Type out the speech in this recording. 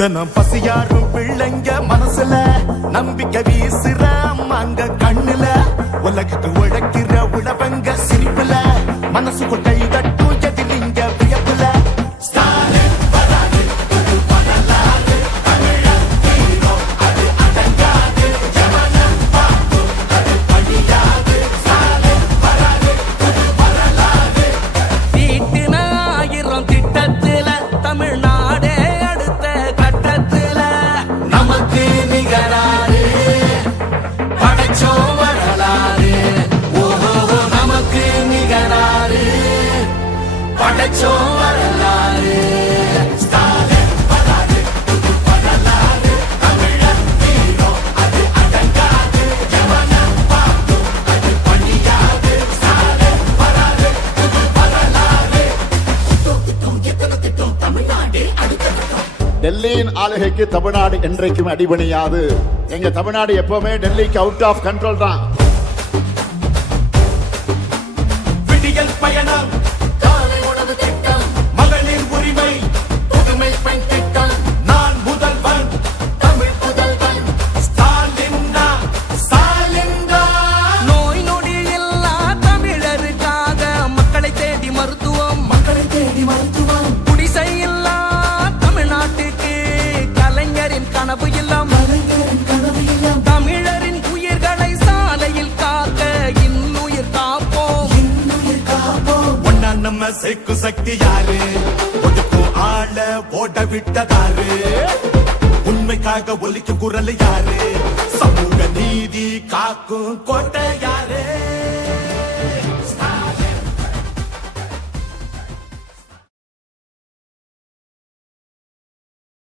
தினம் பசியாரும் பிள்ளைங்க மனசுல நம்பிக்கை வீசுற அம்மாங்க கண்ணுல உலகுக்கு உழைக்கிற உழவங்க சிரிப்புல மனசுக்குள் கை தட்டும் எதிரிங்க வியப்புல டெல்லியின் ஆளுகைக்கு தமிழ்நாடு என்றைக்கும் அடிபணியாது. எங்க தமிழ்நாடு எப்பவுமே டெல்லிக்கு அவுட் ஆஃப் கண்ட்ரோல் தான். விடியல் பயணம், காலை உணவு திட்டம், மகளிர் உரிமை, புதுமை பெண் திட்டம், நான் முதல்வன், தமிழ் புதல்வன், ஸ்டாலின்னா, ஸ்டாலின்னா. நோய் நொடி இல்லா தமிழருக்காக மக்களை தேடி மருத்துவம், மக்களை தேடி மருத்துவம், குடிசை இல்லா தமிழ்நாட்டுக்கு கலைஞரின் கனவு இல்லம், கலைஞரின் கனவு இல்லம், தமிழரின் உயிர்களை சாலையில் காக்க இன்னுயிர் காப்போம், இன்னுயிர் காப்போம். ஒன்னா நம்ம சேக்கு சக்தி யாரு, ஒதுக்கும் ஆள ஓட விட்டதாரு, உண்மைக்காக ஒலிக்கும் குரல் யாரு, சமூக நீதி காக்கும் கோட்டை யாரு.